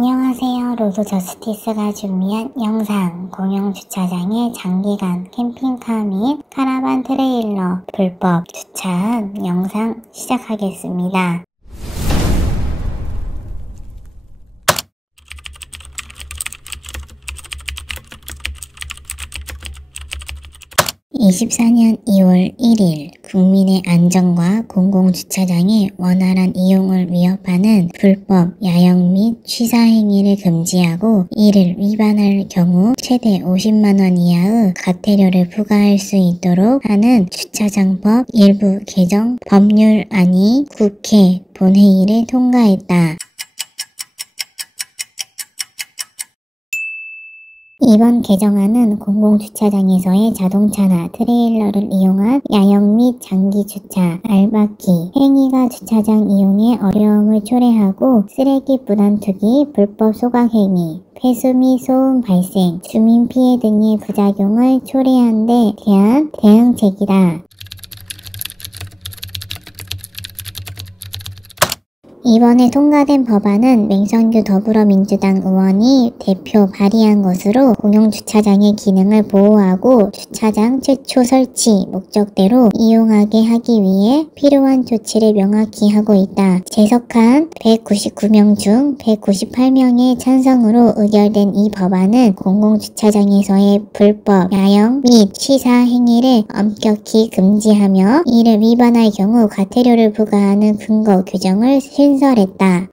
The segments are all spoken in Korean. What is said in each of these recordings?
안녕하세요. 로드저스티스가 준비한 영상, 공영주차장의 장기간 캠핑카 및 카라반 트레일러 불법 주차한 영상 시작하겠습니다. 2024년 2월 1일 국민의 안전과 공공주차장의 원활한 이용을 위협하는 불법 야영 및 취사 행위를 금지하고 이를 위반할 경우 최대 50만원 이하의 과태료를 부과할 수 있도록 하는 주차장법 일부 개정 법률안이 국회 본회의를 통과했다. 이번 개정안은 공공주차장에서의 자동차나 트레일러를 이용한 야영 및 장기주차, 알박기, 행위가 주차장 이용에 어려움을 초래하고 쓰레기 무단 투기, 불법 소각행위, 폐수 및 소음 발생, 주민 피해 등의 부작용을 초래한 데 대한 대응책이다. 이번에 통과된 법안은 맹성규 더불어민주당 의원이 대표 발의한 것으로 공용주차장의 기능을 보호하고 주차장 최초 설치 목적대로 이용하게 하기 위해 필요한 조치를 명확히 하고 있다. 제석한 199명 중 198명의 찬성으로 의결된 이 법안은 공공주차장에서의 불법 야영 및 취사 행위를 엄격히 금지하며 이를 위반할 경우 과태료를 부과하는 근거 규정을 신설했다.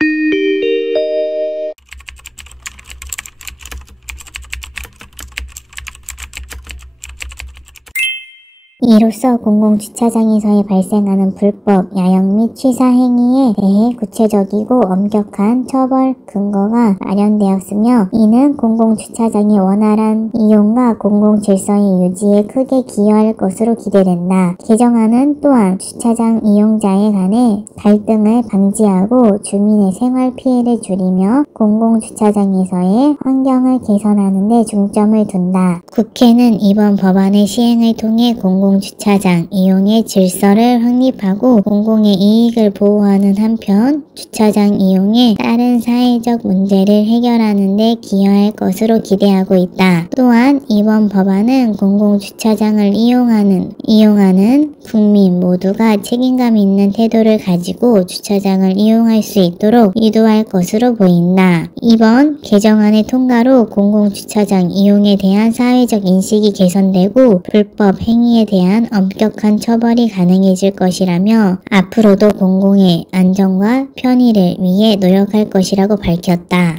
이로써 공공주차장에서 발생하는 불법 야영 및 취사 행위에 대해 구체적이고 엄격한 처벌 근거가 마련되었으며 이는 공공주차장의 원활한 이용과 공공질서의 유지에 크게 기여할 것으로 기대된다. 개정안은 또한 주차장 이용자에 관해 갈등을 방지하고 주민의 생활 피해를 줄이며 공공주차장에서의 환경을 개선하는 데 중점을 둔다. 국회는 이번 법안의 시행을 통해 공공주차장 이용의 질서를 확립하고 공공의 이익을 보호하는 한편 주차장 이용의 다른 사회적 문제를 해결하는 데 기여할 것으로 기대하고 있다. 또한 이번 법안은 공공주차장을 이용하는 국민 모두가 책임감 있는 태도를 가지고 주차장을 이용할 수 있도록 유도할 것으로 보인다. 이번 개정안의 통과로 공공주차장 이용에 대한 사회적 인식이 개선되고 불법 행위에 대한 엄격한 처벌이 가능해질 것이라며 앞으로도 공공의 안전과 편의를 위해 노력할 것이라고 밝혔다.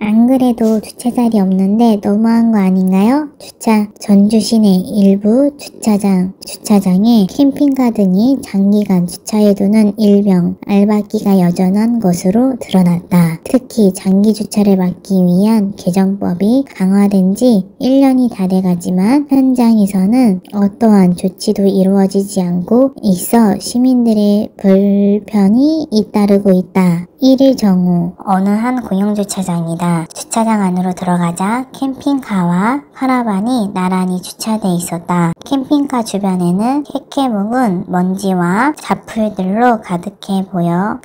안 그래도 주차자리 없는데 너무한 거 아닌가요? 전주 시내 일부 주차장에 캠핑카 등이 장기간 주차해두는 일명 알박기가 여전한 것으로 드러났다. 특히 장기 주차를 막기 위한 개정법이 강화된 지 1년이 다 돼가지만 현장에서는 어떠한 조치도 이루어지지 않고 있어 시민들의 불편이 잇따르고 있다. 1일 정오 어느 한 공영주차장이다. 주차장 안으로 들어가자 캠핑카와 카라반이 나란히 주차돼 있었다. 캠핑카 주변에는 캐캐 묵은 먼지와 잡풀들로 가득해 보여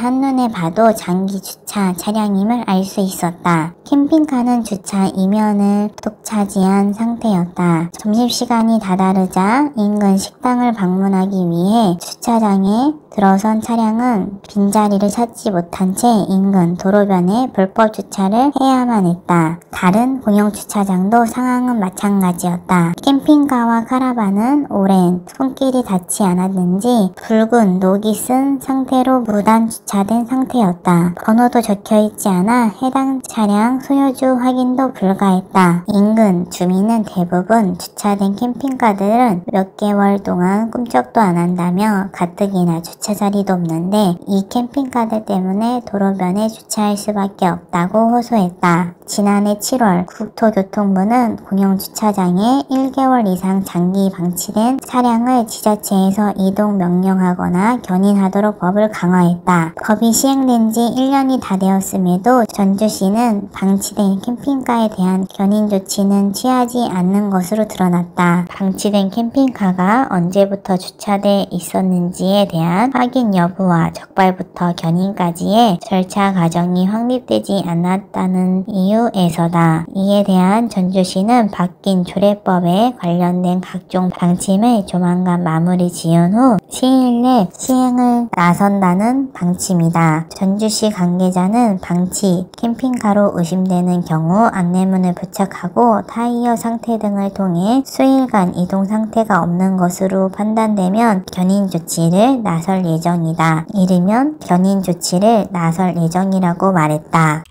한눈에 봐도 장기 주차 차량임을 알 수 있었다. 캠핑카는 주차 이면을 독차지한 상태였다. 점심시간이 다다르자 인근 식당을 방문하기 위해 주차장에 들어선 차량은 빈자리를 찾지 못한 채 인근 도로변에 불법 주차를 해야만 했다. 다른 공영주차장도 상황은 마찬가지였다. 캠핑카와 카라반은 오랜 손길이 닿지 않았는지 붉은 녹이 쓴 상태로 무단 주차된 상태였다. 번호도 적혀있지 않아 해당 차량 소유주 확인도 불가했다. 인근 주민은 대부분 주차된 캠핑카들은 몇 개월 동안 꿈쩍도 안 한다며 가뜩이나 주차자리도 없는데 이 캠핑카들 때문에 도로변에 주차할 수밖에 없다고 호소했다. 지난해 7월 국토교통부는 공영주차장에 1개월 이상 이상 장기 방치된 차량을 지자체에서 이동 명령하거나 견인하도록 법을 강화했다. 법이 시행된 지 1년이 다 되었음에도 전주시는 방치된 캠핑카에 대한 견인 조치는 취하지 않는 것으로 드러났다. 방치된 캠핑카가 언제부터 주차돼 있었는지에 대한 확인 여부와 적발부터 견인까지의 절차 과정이 확립되지 않았다는 이유에서다. 이에 대한 전주시는 바뀐 조례법에 관련된 각종 방침을 조만간 마무리 지은 후 시일 내 시행을 나선다는 방침이다. 전주시 관계자는 방치 캠핑카로 의심되는 경우 안내문을 부착하고 타이어 상태 등을 통해 수일간 이동 상태가 없는 것으로 판단되면 견인 조치를 나설 예정이다. 이르면 견인 조치를 나설 예정이라고 말했다.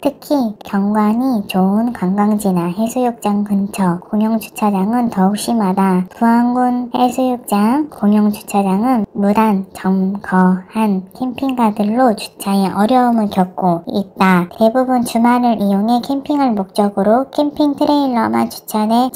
특히 경관이 좋은 관광지나 해수욕장 근처 공용주차장은 더욱 심하다. 부안군 해수욕장 공용주차장은 무단 점거한 캠핑카들로 주차에 어려움을 겪고 있다. 대부분 주말을 이용해 캠핑을 목적으로 캠핑 트레일러만 주차해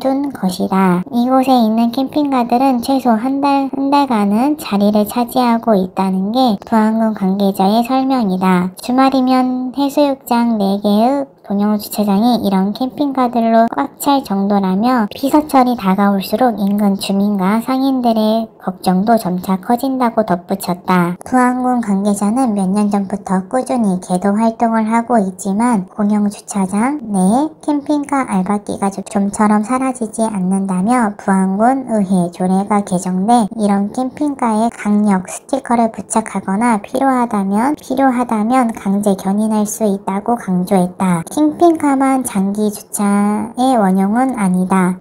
둔 것이다. 이곳에 있는 캠핑카들은 최소 한 달간은 자리를 차지하고 있다는 게 부안군 관계자의 설명이다. 주말이면 해수욕장 4개의 공용주차장이 이런 캠핑카들로 꽉 찰 정도라며 피서철이 다가올수록 인근 주민과 상인들의 걱정도 점차 커진다고 덧붙였다. 부안군 관계자는 몇 년 전부터 꾸준히 계도 활동을 하고 있지만 공용주차장 내에 캠핑카 알박기가 좀처럼 사라지지 않는다며 부안군 의회 조례가 개정돼 이런 캠핑카에 강력 스티커를 부착하거나 필요하다면 강제 견인할 수 있다고 강조했다. 캠핑카만 장기 주차의 원흉은 아니다.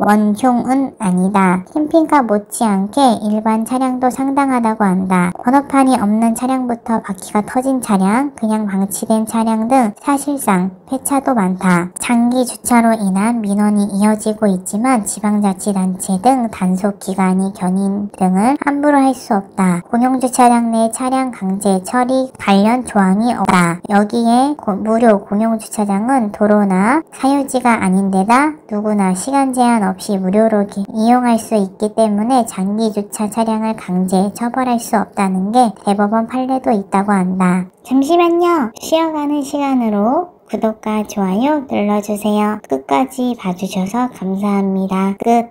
캠핑카 못지않게 일반 차량도 상당하다고 한다. 번호판이 없는 차량부터 바퀴가 터진 차량, 그냥 방치된 차량 등 사실상 폐차도 많다. 장기 주차로 인한 민원이 이어지고 있지만 지방자치단체 등 단속기관이 견인 등을 함부로 할 수 없다. 공용주차장 내 차량 강제 처리 관련 조항이 없다. 여기에 무료 공용주차장은 도로나 사유지가 아닌데다 누구나 시간 제한 없이 무료로 이용할 수 있기 때문에 장기 주차 차량을 강제 처벌할 수 없다는 게 대법원 판례도 있다고 한다. 잠시만요. 쉬어가는 시간으로 구독과 좋아요 눌러주세요. 끝까지 봐주셔서 감사합니다. 끝.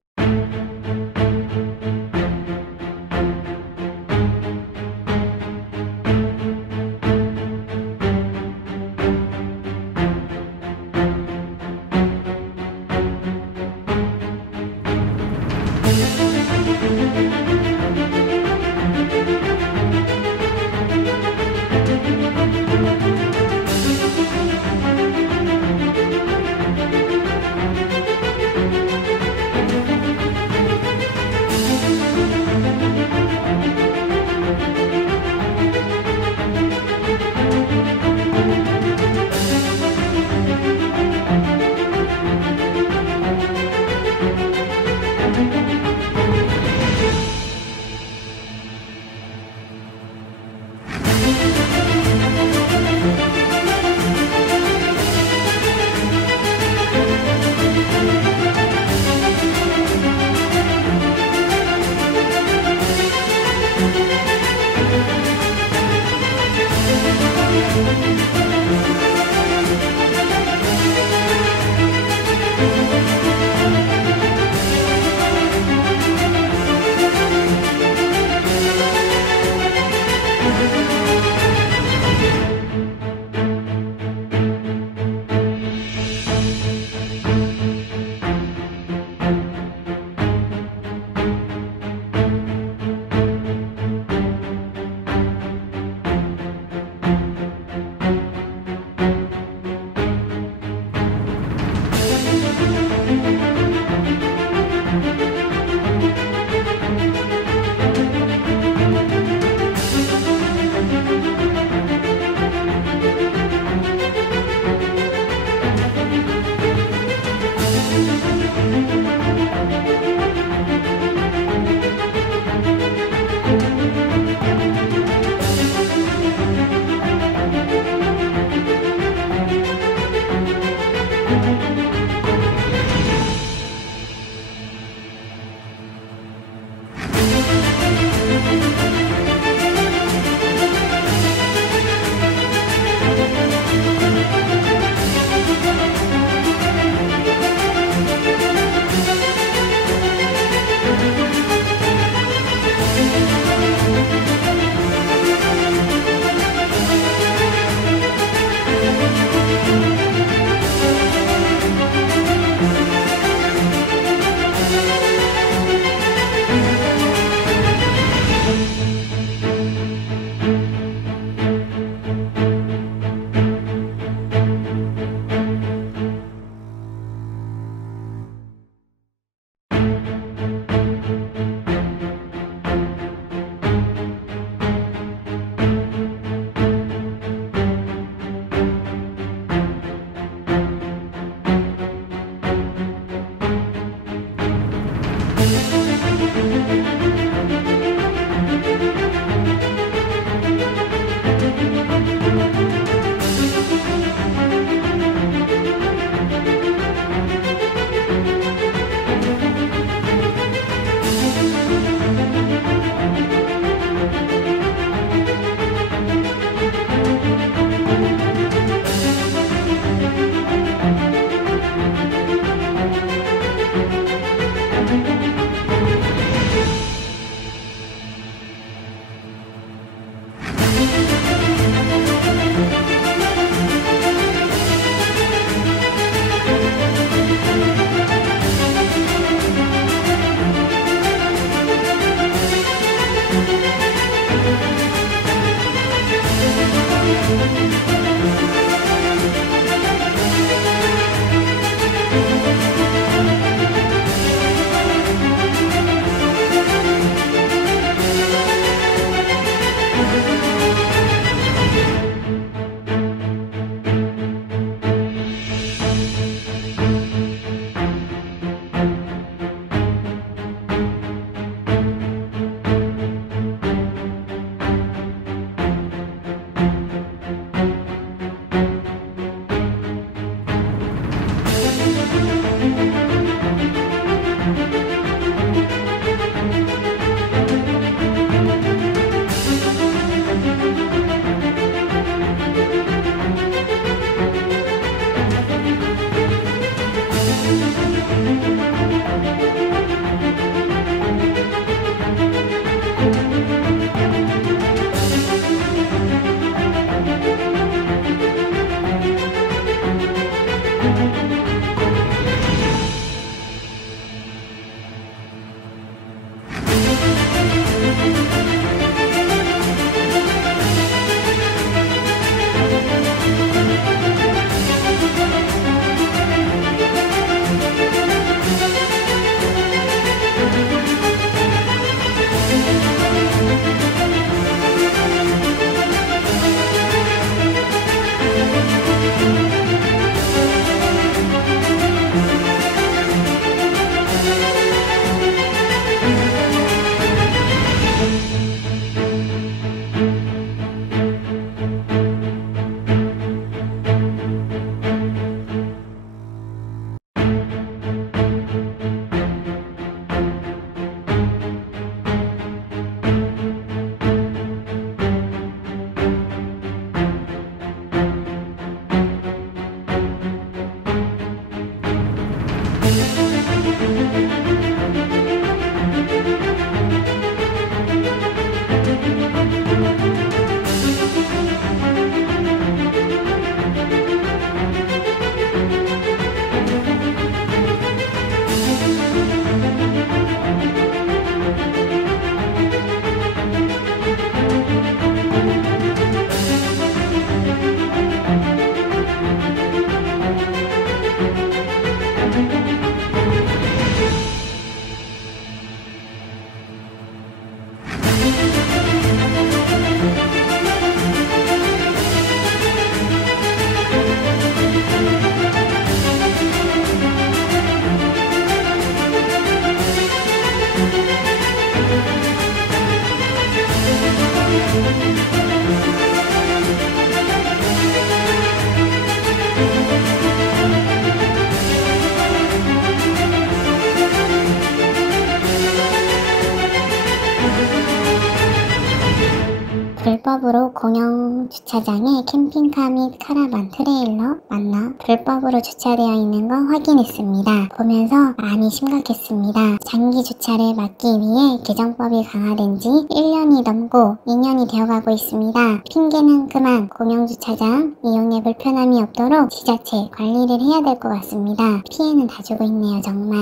불법으로 공영 주차장에 캠핑카 및 카라반, 트레일러 만나 불법으로 주차되어 있는 거 확인했습니다. 보면서 많이 심각했습니다. 장기 주차를 막기 위해 개정법이 강화된 지 1년이 넘고 2년이 되어가고 있습니다. 핑계는 그만 공영 주차장 이용에 불편함이 없도록 지자체 관리를 해야 될 것 같습니다. 피해는 다 주고 있네요, 정말.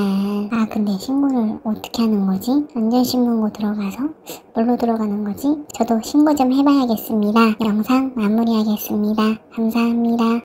아, 근데 신고를 어떻게 하는 거지? 안전신문고 들어가서? 뭘로 들어가는 거지? 저도 신고 좀 해봐야겠습니다. 영상 마무리하겠습니다. 감사합니다.